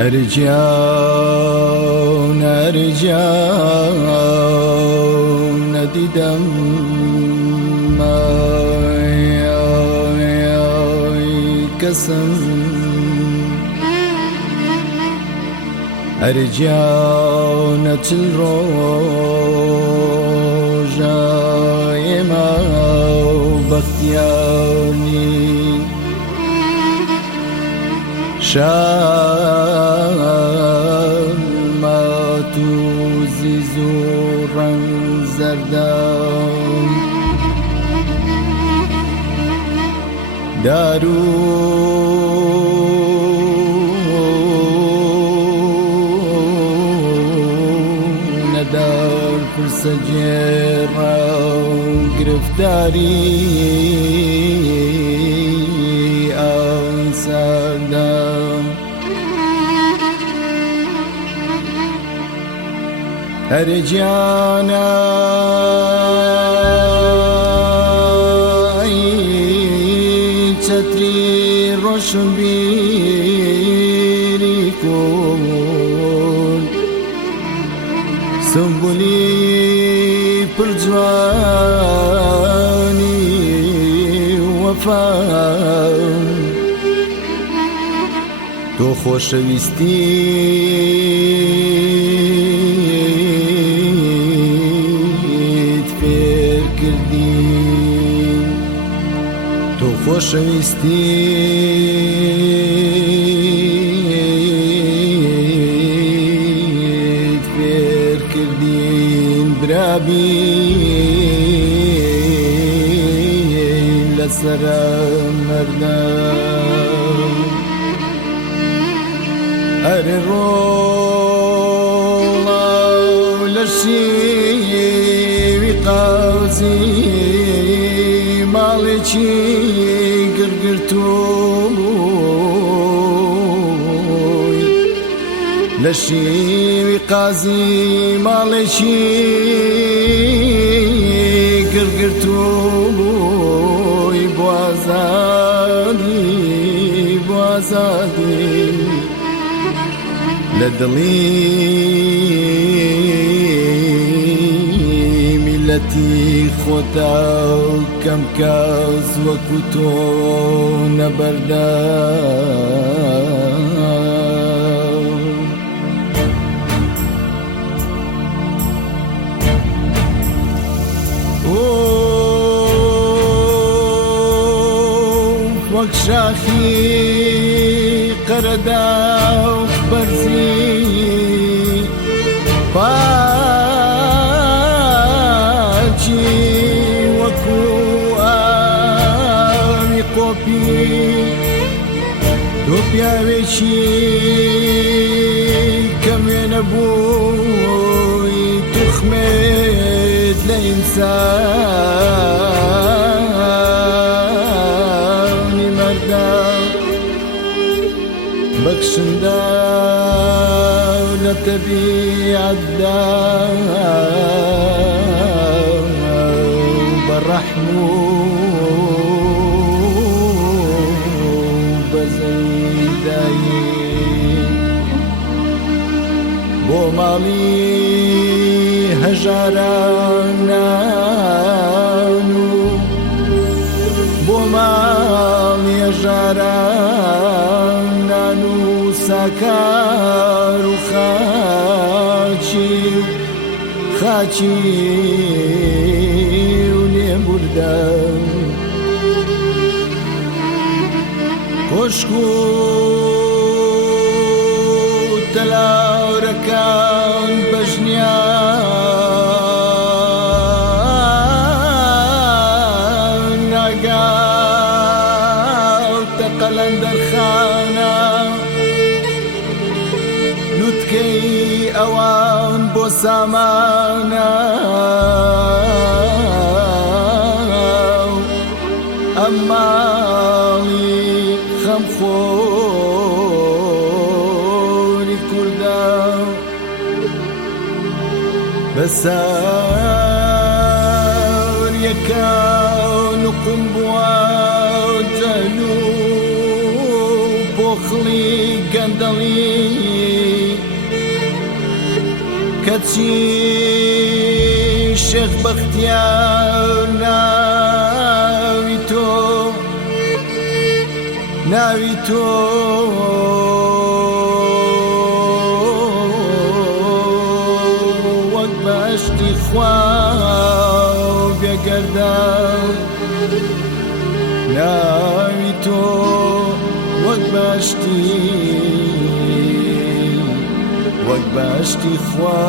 أرجعون أرجعون ديدم كسم أرجعون تلروجا يما بختياني شان ما توزي زورا زردان دارون دار فرسجيرا وقرفتاري أنسادام أرجعنا تتري روشن بيريكون سنبولي برجواني وفاهم تو خوشويستي خوشویستی فێر کردین برابین لەسەر مەردان ئەرێ ڕۆڵا لە شیوی قازی ماڵێکی گرگرتووی لە شیوی قازی ماڵێکی گرگرتووی بۆ ئازادی لە دڵی میلەتی خۆتا و کەم کەس وەکو تۆ نەبەردام وەک شاخی قەرەدا و بەرزی پاچی وەکو ئاوی قۆپی تۆ پیاوێکی کەمێ نەبووی توخمێت لە ئینسانی مەردا بەخشندا لە تەبیعەتدا بەڕەحم و بەزەیدایی بۆ ماڵی هەژارانان و بۆ ماڵی هەژارانان و ساکار و خاچی و لێبوردە کۆشک و تەلاورەکان بەژنیان ناگاوتە قەلەندەرخانە لوتکەی ئەوان بۆ سامانە ئەماڵی خەمخۆری کوردە بەسەریەکان و قومبووە جەنوب پۆخڵی گەندەڵی کەچی شێخ بەختیار ناوی تۆ وەک بەشتی خوا و بێگەردان ناوی تۆ وەک بەشتی خوا